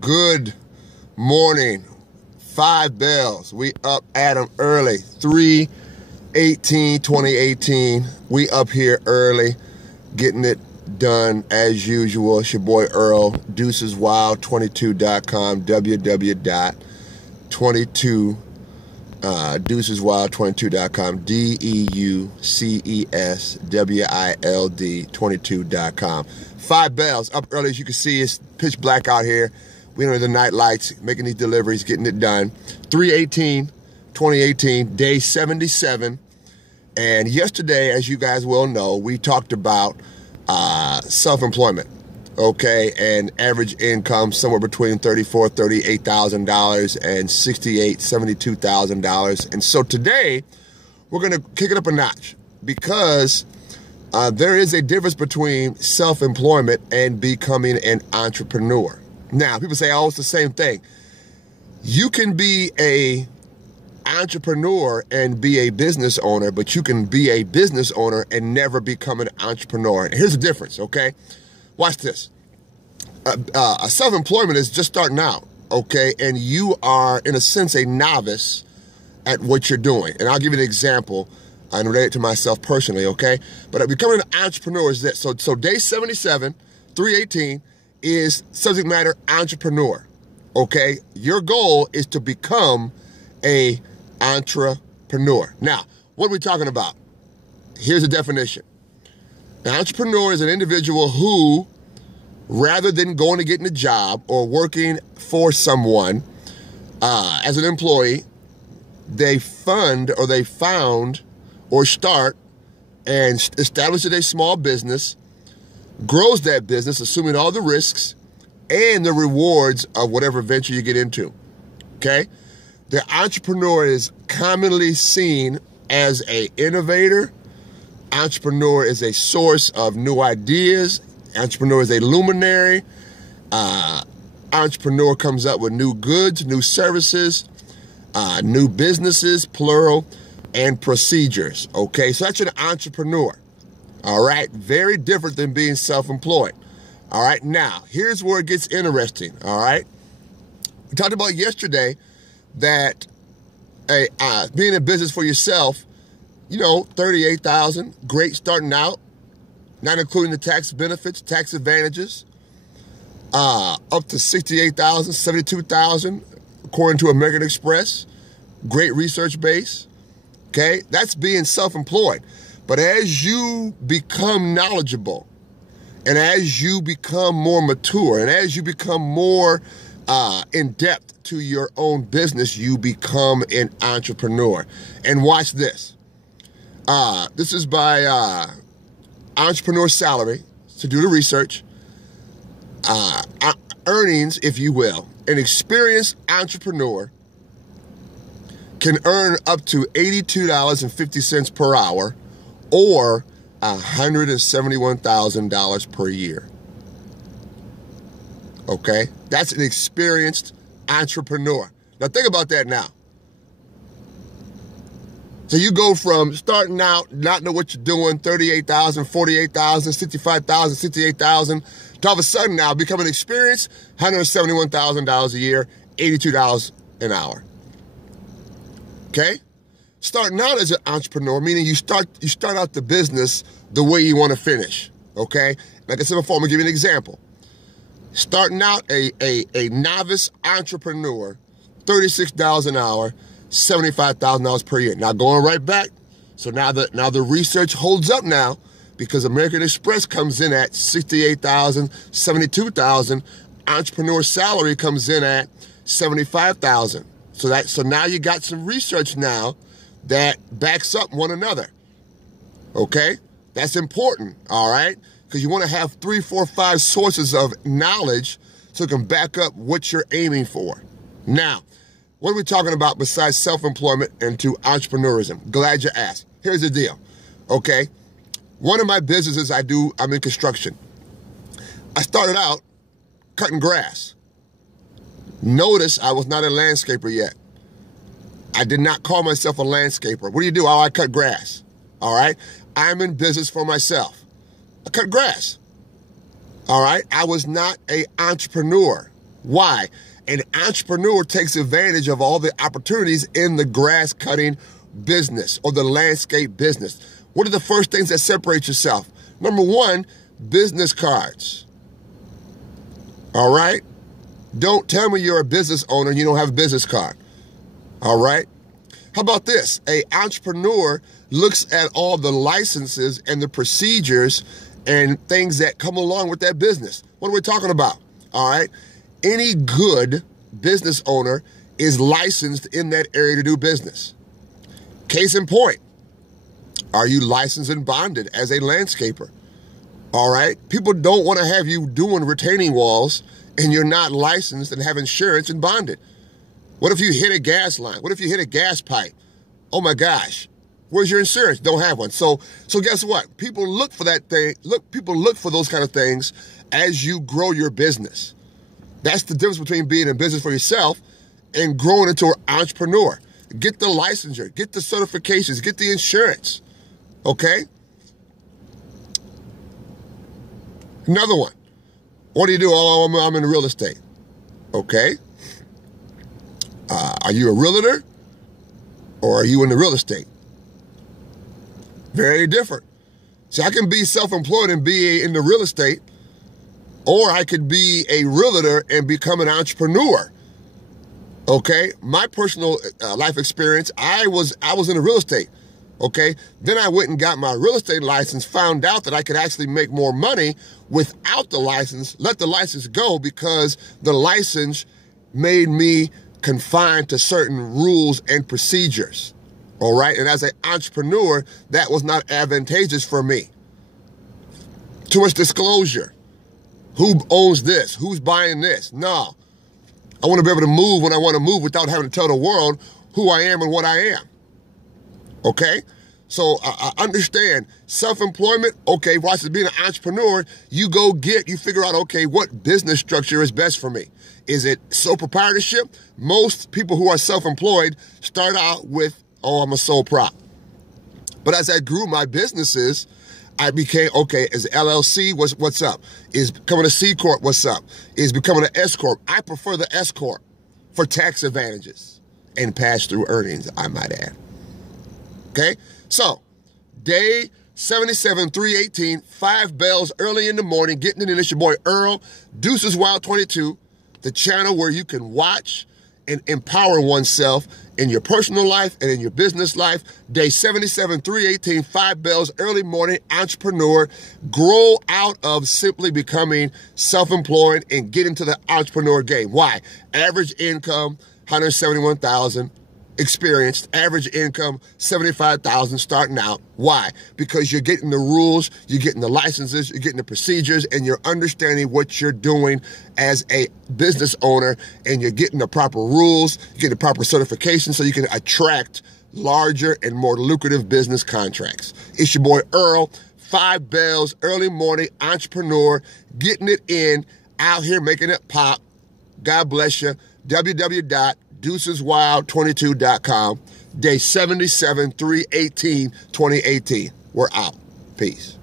Good morning. 5 bells. We up at them early. 3/18/2018. We up here early, getting it done as usual. It's your boy Earl. DeucesWild22.com. Deuceswild22.com. DEUCESWILD22.com. 5 bells. Up early, as you can see. It's pitch black out here. We under the night lights, making these deliveries, getting it done. 3/18/2018, day 77. And yesterday, as you guys well know, we talked about self-employment, okay, and average income somewhere between $34,000, $38,000 and $68,000, $72,000. And so today, we're going to kick it up a notch because there is a difference between self-employment and becoming an entrepreneur. Now, people say, oh, it's the same thing. You can be an entrepreneur and be a business owner, but you can be a business owner and never become an entrepreneur. And here's the difference, okay? Watch this. Self-employment is just starting out, okay? And you are, in a sense, a novice at what you're doing. And I'll give you an example and relate it to myself personally, okay? But becoming an entrepreneur is this. So day 77, 3/18, is subject matter entrepreneur, okay? Your goal is to become a entrepreneur. Now, what are we talking about? Here's a definition. An entrepreneur is an individual who, rather than going to getting a job or working for someone as an employee, they fund or they found or start and establish a small business, grows that business, assuming all the risks and the rewards of whatever venture you get into, okay? The entrepreneur is commonly seen as an innovator. Entrepreneur is a source of new ideas. Entrepreneur is a luminary. Entrepreneur comes up with new goods, new services, new businesses, plural, and procedures, okay? So that's an entrepreneur. All right, very different than being self-employed. All right, now, here's where it gets interesting, all right? We talked about yesterday that being in business for yourself, you know, $38,000, great starting out, not including the tax benefits, tax advantages, up to $68,000, $72,000, according to American Express, great research base, okay? That's being self-employed. But as you become knowledgeable and as you become more mature and as you become more in depth to your own business, you become an entrepreneur. And watch this. This is by Entrepreneur Salary, to do the research. Earnings, if you will. An experienced entrepreneur can earn up to $82.50 per hour, or $171,000 per year. Okay? That's an experienced entrepreneur. Now think about that now. So you go from starting out, not know what you're doing, $38,000, $48,000, $65,000, $68,000, to all of a sudden now becoming experienced, $171,000 a year, $82 an hour. Okay? Starting out as an entrepreneur, meaning you start out the business the way you want to finish, okay? Like I said before, I'm gonna give you an example. Starting out a novice entrepreneur, $36 an hour, $75,000 per year. Now going right back, so now the research holds up now because American Express comes in at $68,000, $72,000. Entrepreneur Salary comes in at $75,000. So now you got some research now that backs up one another, okay? That's important, all right? Because you want to have 3, 4, 5 sources of knowledge so it can back up what you're aiming for. Now, what are we talking about besides self-employment and to entrepreneurism? Glad you asked. Here's the deal, okay? One of my businesses I'm in construction. I started out cutting grass. Notice I was not a landscaper yet. I did not call myself a landscaper. What do? Oh, I cut grass. All right? I'm in business for myself. I cut grass. All right? I was not an entrepreneur. Why? An entrepreneur takes advantage of all the opportunities in the grass cutting business or the landscape business. What are the first things that separate yourself? Number one, business cards. All right? Don't tell me you're a business owner and you don't have a business card. All right? How about this? An entrepreneur looks at all the licenses and the procedures and things that come along with that business. What are we talking about? All right? Any good business owner is licensed in that area to do business. Case in point, are you licensed and bonded as a landscaper? All right? People don't want to have you doing retaining walls and you're not licensed and have insurance and bonded. What if you hit a gas line? What if you hit a gas pipe? Oh my gosh, where's your insurance? Don't have one. So guess what? People look for that thing. People look for those kind of things as you grow your business. That's the difference between being in business for yourself and growing into an entrepreneur. Get the licensure, get the certifications, get the insurance. Okay? Another one. What do you do? Oh, I'm in real estate. Okay. Are you a realtor or are you in the real estate? Very different. See, I can be self-employed and be in the real estate, or I could be a realtor and become an entrepreneur. Okay. My personal life experience, I was in the real estate. Okay. Then I went and got my real estate license, found out that I could actually make more money without the license, let the license go because the license made me confined to certain rules and procedures. All right. And as an entrepreneur, that was not advantageous for me. Too much disclosure. Who owns this? Who's buying this? No. I want to be able to move when I want to move without having to tell the world who I am and what I am. Okay? So I understand self-employment. Okay, watch it. Being an entrepreneur, you figure out, okay, what business structure is best for me? Is it sole proprietorship? Most people who are self-employed start out with, oh, I'm a sole prop. But as I grew my businesses, I became, okay, is LLC, what's up? Is becoming a C Corp, what's up? Is becoming an S Corp. I prefer the S Corp for tax advantages and pass-through earnings, I might add. Okay? So, day 77, 318, 5 bells early in the morning, getting it in. It's your boy Earl, Deuces Wild 22, the channel where you can watch and empower oneself in your personal life and in your business life. Day 77, 318, 5 bells early morning, entrepreneur. Grow out of simply becoming self-employed and get into the entrepreneur game. Why? Average income, $171,000. Experienced, average income, $75,000 starting out. Why? Because you're getting the rules, you're getting the licenses, you're getting the procedures, and you're understanding what you're doing as a business owner, and you're getting the proper rules, you're getting the proper certification so you can attract larger and more lucrative business contracts. It's your boy Earl, 5 bells, early morning, entrepreneur, getting it in, out here making it pop. God bless you. www.deuceswild22.com. Day 77, 318, 2018. We're out. Peace.